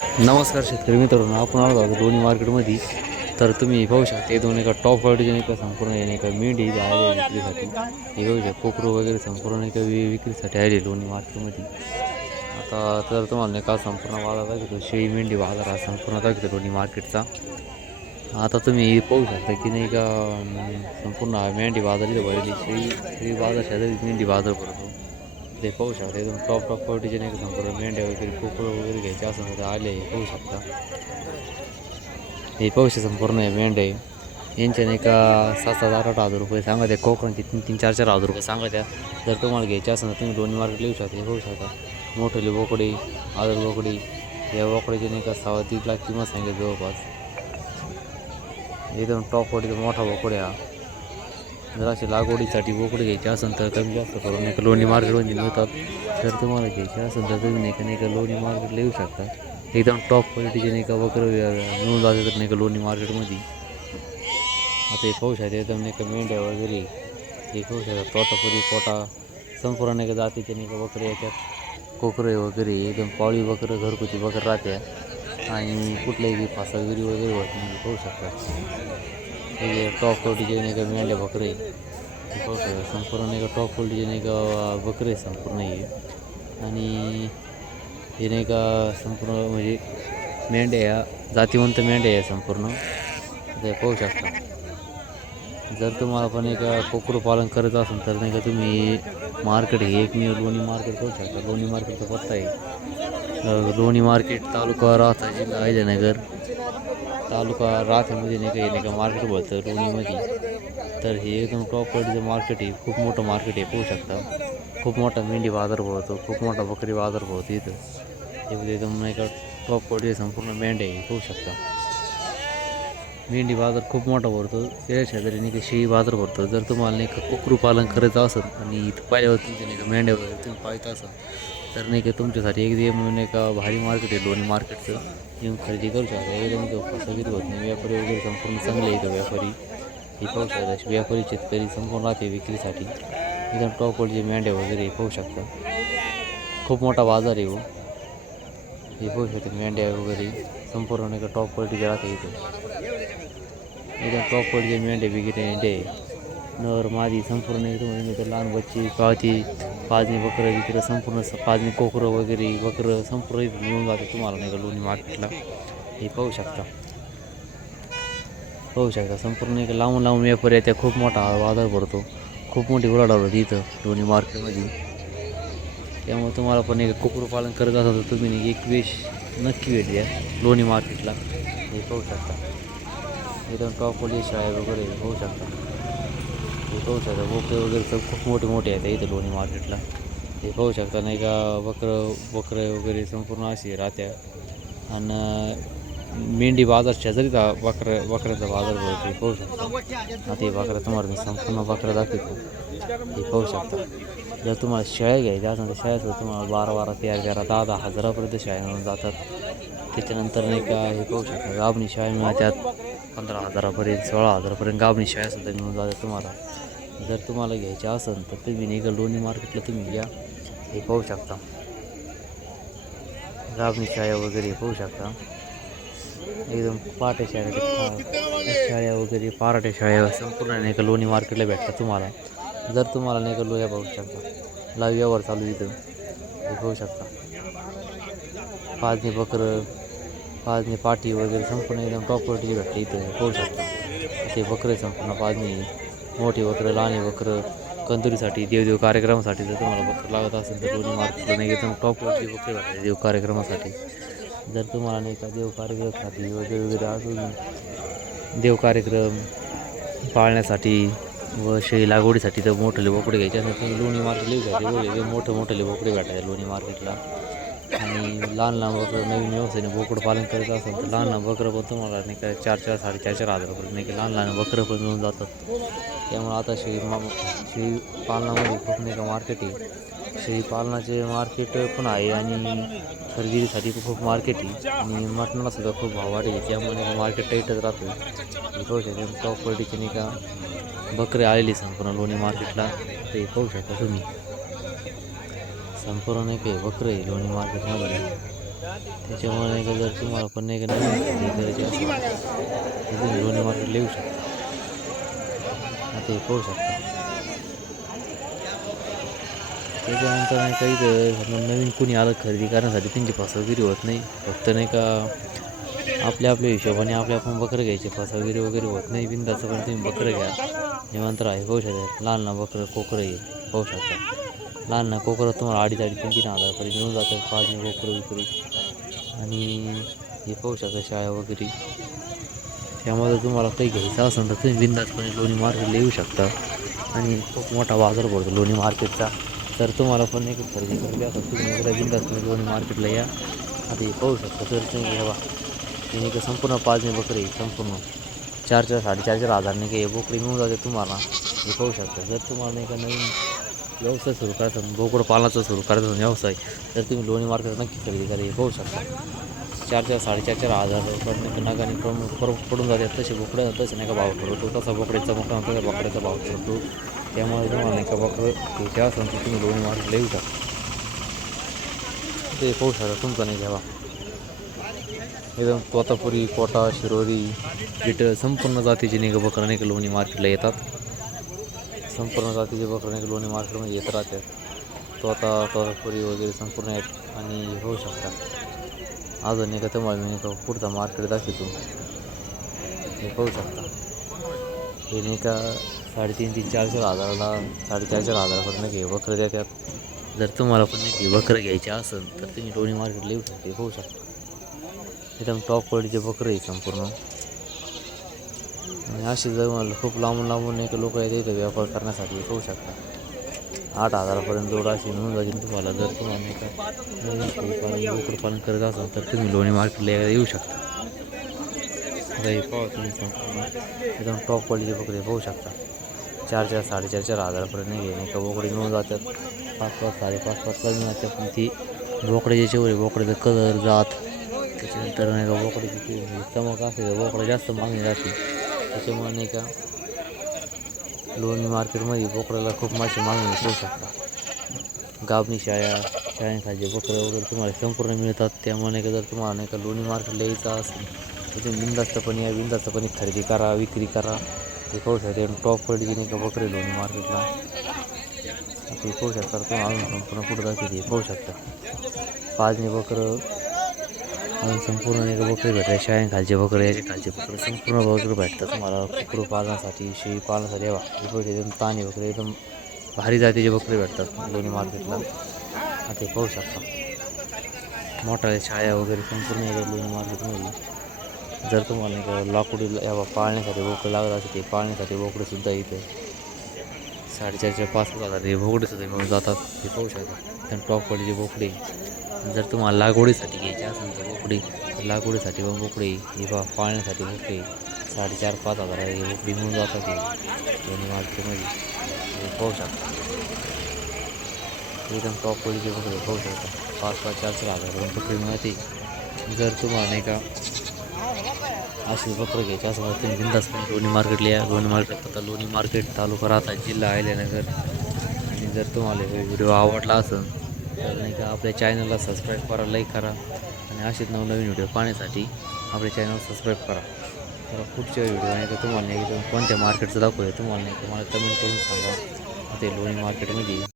नमस्कार शेतकरी मित्रांनो, आपण आलो आहोत लोणी मार्केटमध्ये. तर तुम्ही पाहू शकता हे दोन एका टॉप क्वालिटीचे नाही का संपूर्ण आहे, नाही का मेंढी आले विक्रीसाठी. हे पाहू शकता कोकरू वगैरे संपूर्ण नाही का विक्रीसाठी आले लोणी मार्केटमध्ये. आता तर तुम्हाला नाही का संपूर्ण बाजार दाखवतो, शेळी मेंढी बाजार हा संपूर्ण दाखवतो लोणी मार्केटचा. आता तुम्ही पाहू शकता की नाही का संपूर्ण हा मेंढी बाजार इथं भरली. शेळी बाजार शेजारी मेंढी बाजार भरतो. ते पाहू शकता एकदम टॉप क्वालिटीचे नाही का संपूर्ण मेंढ्या वगैरे कोकरं वगैरे घ्यायचे असं तर आले पाहू शकता. हे पाहू शकता संपूर्ण आहे मेंढ्या आहे यांच्या नाही का 7-7, 8-8 हजार रुपये सांगा त्या. कोकरांचे 3-3, 4-4 हजार रुपये सांगा त्या. जर तुम्हाला घ्यायचे असेल तर तुम्ही लोणी मार्केट लिहू शकता. हे पाहू शकता मोठे बोकडे, आदर बोकडी. या बोकड्याची नाही का 1.25 लाख किंमत सांगितली जवळपास. एकदम टॉप क्वालिटीचा मोठा बोकडे हा. जर असे लागवडीसाठी बोकडे घ्यायचे असेल तर कमी जास्त करून नाही का लोणी मार्केटमध्ये मिळतात. जर तुम्हाला घ्यायचे असेल तर तुम्ही नाही का लोणी मार्केटला येऊ शकता. एकदम टॉप क्वालिटीचे नाही का वक्र मिळून जाते तर नाही का लोणी मार्केटमध्ये. आता हे पाहू शकता एकदम नाही का मेंढ्या वगैरे. हे पाहू शकता तोतापुरी पोटा संपूर्ण नाही का जातीचे नाही का वक्रे याच्यात. कोकरे वगैरे एकदम पाळी वगैरे घरगुती वगैरे राहत्या आणि कुठल्याही फासागिरी वगैरे होत नाही. पाहू शकता हे टॉप क्वालिटीचे नाही का मेंढ्या बकरे. हे पाहू शकता संपूर्ण नाही का टॉप क्वालिटीचे नाही का बकरे संपूर्ण हे. आणि हे नाही का संपूर्ण म्हणजे मेंढ्या या जातीवंत मेंढ्या आहे संपूर्ण. ते पाहू शकता. जर तुम्हाला पण एक कोकरू पालन करायचं असेल तर नाही का तुम्ही मार्केट हे एकमेव लोणी मार्केट करू शकता. लोणी मार्केटचा पत्ता आहे लोणी मार्केट, तालुका राहता, जिल्हा अहिल्यानगर, तालुका राहत्यामध्ये नाही का मार्केट बोलतं लोणीमध्ये. तर हे एकदम टॉप क्वालिटीचं मार्केट आहे. खूप मोठं मार्केट आहे पाहू शकता. खूप मोठा मेंढी बाजार भरतो, खूप मोठा बकरी बाजार भरतो इथं. हे एकदम नाही का टॉप क्वालिटी संपूर्ण मेंढ्या आहे पाहू शकता. मेंढी बाजार खूप मोठा भरतो. त्या शेजारी नाही का शेळी बाजार भरतो. जर तुम्हाला नाही का कोकरू पालन करायचं असेल आणि इथं पाहिल्यावर तुमच्या नाही का मेंढ्या वगैरे तुम्ही पाहत असाल तर नाही का तुमच्यासाठी एकदम नाही का भारी मार्केट आहे लोणी मार्केटचं. येऊन खरेदी करू शकता. एकदम तो फसवणूक होत नाही. व्यापारी वगैरे संपूर्ण चांगले येतो व्यापारी. हे पाहू शकता व्यापारी शेतकरी संपूर्ण राहते विक्रीसाठी. एकदम टॉप क्वालिटीचे मेंढ्या वगैरे पाहू शकता. खूप मोठा बाजार आहे हो. हे पाहू शकता मेंढ्या वगैरे संपूर्ण नाही का टॉप क्वालिटीचे राहते इथं. एकदम टॉप क्वालिटीचे मेंढ्या बिगिटे मेंढ्या नर मादी संपूर्ण एकदम तर लहान बच्ची पावती पाजणी बकरं विकरं संपूर्ण पाजणी कोकरं वगैरे बकरं संपूर्ण मिळून जाते तुम्हाला नाही का लोणी मार्केटला. हे पाहू शकता. पाहू शकता संपूर्ण नाही का लावून लावून व्यापारी आहे त्या. खूप मोठा बाजार भरतो. खूप मोठी उलाढाल होती इथं लोणी मार्केटमध्ये. त्यामुळे तुम्हाला पण एक कोकरू पालन करत असाल तर तुम्ही एक वेश नक्की भेट द्या लोणी मार्केटला. हे पाहू शकता एकदम टॉप क्वालिटी शाळा वगैरे पाहू शकता. हे पाहू शकता बोकडे वगैरे सब खूप मोठे मोठे आहेत इथं लोणी मार्केटला. हे पाहू शकता नाही का बकरं वगैरे संपूर्ण अशी राहत्या. आणि मेंढी बाजार शेजारीचा बकऱ्याचा बाजार भरतो. हे पाहू शकता. आता हे बकऱ्या तुम्हाला मी संपूर्ण बकऱ्या दाखवतो. हे पाहू शकता. जर तुम्हाला शेळ्या घ्यायच्या असेल तर शेळ्यासुद्धा तुम्हाला 12-12, 13-13, 10-10 हजारापर्यंत शेळ्या मिळून जातात. त्याच्यानंतर नाही का हे पाहू शकता गाभणी शेळ्या मिळतात 15 हजारापर्यंत, 16 हजारापर्यंत गाभणी शेळ्यासुद्धा मिळून जातात तुम्हाला. जर तुम्हाला घ्यायचे असेल तर तुम्ही नाही का लोणी मार्केटला तुम्ही घ्या. हे पाहू शकता गाभणी शेळ्या वगैरे पाहू शकता. एकदम पाट्या शेळ्या वगैरे पाराट्या शेळ्या संपूर्ण नाही का लोणी मार्केटला भेटतात तुम्हाला. जर तुम्हाला नाही का लोह्या पाहू शकता लाईव्ह व्यवहार चालू इथं. हे पाहू शकता पाजणी बकरं पाजणी पाठी वगैरे संपूर्ण एकदम टॉप क्वालिटीची भेटते इथं. हे पाहू शकता. ते बकरं संपूर्ण पाजणी मोठी बकरं लहान बकरं कंदुरीसाठी देवदेव कार्यक्रमासाठी जर तुम्हाला बकरं लागत असेल तर लोणी मार्केटला नाही एकदम टॉप क्वालिटी बकरे भेटते देव कार्यक्रमासाठी. जर तुम्हाला नाही का देव कार्यक्रमासाठी वगैरे अजून देव कार्यक्रम पाळण्यासाठी व शेळी लागवडीसाठी तर मोठे बोकडे घ्यायचे असेल तर लोणी मार्केटला घ्यायचे. मोठे बोकडे भेटायचे लोणी मार्केटला. आणि लहान बोकडं नवीन व्यवसायाने बोकडं पालन करायचं असेल तर लहान बकरं पण तुम्हाला नाही का 4-4, 4.5 हजारापर्यंत नाही की लहान बकरं पण मिळून जातात. त्यामुळे आता शेळी पालनामध्ये खूप नाही का मार्केट आहे. शेळी पालनाचे मार्केट पण आहे आणि खरेदीसाठी खूप मार्केट आहे. आणि मटणाला सुद्धा खूप भाव वाढेल. त्यामुळे मार्केट टाईटच राहतो. पाहू शकता टॉप क्वालिटीचे नाही का बकरे आलेली संपूर्ण लोणी मार्केटला. ते पाहू शकता तुम्ही संपूर्ण नाही काही बकरं आहे लोणी मार्केटमध्ये. त्याच्यामुळे नाही का जर तुम्हाला पण नाही का नवीन खरेदी करायची असेल तर तुम्ही लोणी मार्केटला येऊ शकता. आता हे पाहू शकता. त्याच्यानंतर नाही का इथं समजा नवीन कोणी आलं खरेदी करण्यासाठी त्यांची फसवगिरी होत नाही. फक्त नाही का आपल्या हिशोबाने आपण बकरं घ्यायचे, फसवगिरी वगैरे होत नाही. बिनधास्त पण तुम्ही बकरं घ्या. निवांत आहे पाहू शकता. लहान ना बकरं कोकरं आहे पाहू शकता. लहान ना कोकरं तुम्हाला 2,500 3,000 मिळून जातात. 5 कोकरं विक्री आणि हे पाहू शकता शाळा वगैरे. त्यामध्ये तुम्हाला काही घ्यायचं असेल तर तुम्ही बिनधास्तपणे लोणी मार्केटला येऊ शकता. आणि खूप मोठा बाजार भरतो लोणी मार्केटचा. तर तुम्हाला पण एक खरेदी करायची असेल तुम्ही एकदा बिनधास्तपणे लोणी मार्केटला या. आता हे पाहू शकता. तर तुम्ही घ्यावा हे नाही का संपूर्ण 5 बकरी संपूर्ण 4,000 4,500 हजारने काही बोकडी मिळून जाते तुम्हाला. हे पाहू शकता. जर तुम्हाला नाही का नवीन व्यवसाय सुरू करायचा, बोकड पालनाचा सुरू करायचा व्यवसाय, तर तुम्ही लोणी मार्केट नक्की खरेदी करा. हे पाहू शकता. 4,000 4,500 हजार रुपये नगाने पडून जातात. तसे बोकडं तसे नाही का भाव ठरवतो. तसा बोकड्याचा मोठा तसा बोकड्याचा भाव ठरतो. त्यामुळे तुम्हाला नाही का बकरं घ्यायचे असेल तर तुम्ही लोणी मार्केटला येऊ शकता. ते पाहू शकता. तुमचा नाही घ्यावा एकदम तोतापुरी, कोटा, शिरोरी, लिटर संपूर्ण जातीचे नाही का बकरं नाही का लोणी मार्केटला येतात. संपूर्ण जातीचे बकरं नाही का लोणी मार्केटमध्ये येत राहतात. तोतापुरी वगैरे संपूर्ण आहेत. आणि होऊ शकतात अजून नाही का तुम्हाला नाही का पुढचा मार्केट दाखवतो. हे पाहू शकता. हे नाही का 3,500 हजाराला 4,500 हजारापर्यंत घे बकरं देतात. जर तुम्हाला पण नाही बकरं घ्यायचे असेल तर तुम्ही लोणी मार्केटला येऊ शकते. पाहू शकता. एकदम टॉप क्वालिटीचे बकरं आहे संपूर्ण. आणि असे जर मला खूप लांबून नाही का लोक येते इथं व्यापार करण्यासाठी. पाहू शकता. 8,000पर्यंत जोड अशी मिळून जाईल तुम्हाला. जर तुम्हाला नाही का नवीन बोकडपालन करत असाल तर तुम्ही लोणी मार्केटला येऊ शकता. आता हे पाहू तुम्ही संपूर्ण एकदम टॉप क्वालिटीचे बकरे पाहू शकता. 4,000 4,500 हजारापर्यंत नाही का बोकडे मिळून जातात. 5,000 5,500 मिळतात. पण ती बोकड्याच्या जेवढे बोकड्याचं कलर जात त्याच्यानंतर नाही का बोकड्याची चमक असते तर बोकडं जास्त मागणी राहते. त्याच्यामुळे नाही का लोणी मार्केटमध्ये बोकड्याला खूप माशी मागणी करू शकता. गाबणी शाळेखालचे बकरं वगैरे तुम्हाला संपूर्ण मिळतात. त्यामुळे नाही का जर तुम्हाला नाही का लोणी मार्केटला यायचं असेल तर तुम्ही बिनधास्तपणे खरेदी करा, विक्री करा. हे पाहू शकता. टॉप क्वालिटीची नाही का बकरी लोणी मार्केटला ते पाहू शकता. तुम्ही अजून संपूर्ण पुढं दाखवते हे पाहू शकता. 5 बकरं अजून संपूर्ण नाही का बकरी भेटतात. शाळेखालचे बकरं याचे खालचे बकरं संपूर्ण बकरं भेटतात तुम्हाला. कुकडू पालनासाठी शेळी पालनासाठी एकदम ताणी बकरी एकदम भारी जातीचे बकरे भेटतात लोणी मार्केटला. आता ते पाहू शकता. मोठ्या छाया वगैरे संपूर्ण येतात लोणी मार्केटमध्ये. जर तुम्हाला नाही का लाकूड पाळण्यासाठी बोकडं लागत असेल ते पाळण्यासाठी बोकडेसुद्धा इथे 4,500 5,000 हजार हे बोकडेसुद्धा मिळून जातात. हे पाहू शकता. त्यां टॉप क्वालिटीचे बोकडे. जर तुम्हाला लागवडीसाठी घ्यायचे असेल तर बोकडे लागवडीसाठी पण बोकडे हे पाळण्यासाठी बोकडे 4,500 5,000 हे बोकडी मिळून जातात. हे लोणी मार्केटमध्ये हे पाहू शकता. एकदम टॉप क्वालिटीचे बोकडे पाहू शकता. 5,000 4,000 हजारापर्यंत बोकडी मिळते. जर तुम्हाला नाही का असे बकरं घ्यायचे असं मला तुम्ही बिनधास्तपणे लोणी मार्केटला या. लोणी मार्केट पत्ता लोणी मार्केट तालुका राहता जिल्हा अहिल्यानगर. आणि जर तुम्हाला हे व्हिडिओ आवडला असेल तर नाही का आपल्या चॅनलला सबस्क्राईब करा, लाईक करा. आणि असेच नवनवीन व्हिडिओ पाहण्यासाठी आपल्या चॅनल सबस्क्राईब करा. तर पुढच्या व्हिडिओ नाही का तुम्हाला नाही कोणत्या मार्केटचं दाखवूया तुम्हाला नाही का मला कमेंट करून सांगा. ते लोणी मार्केटमध्ये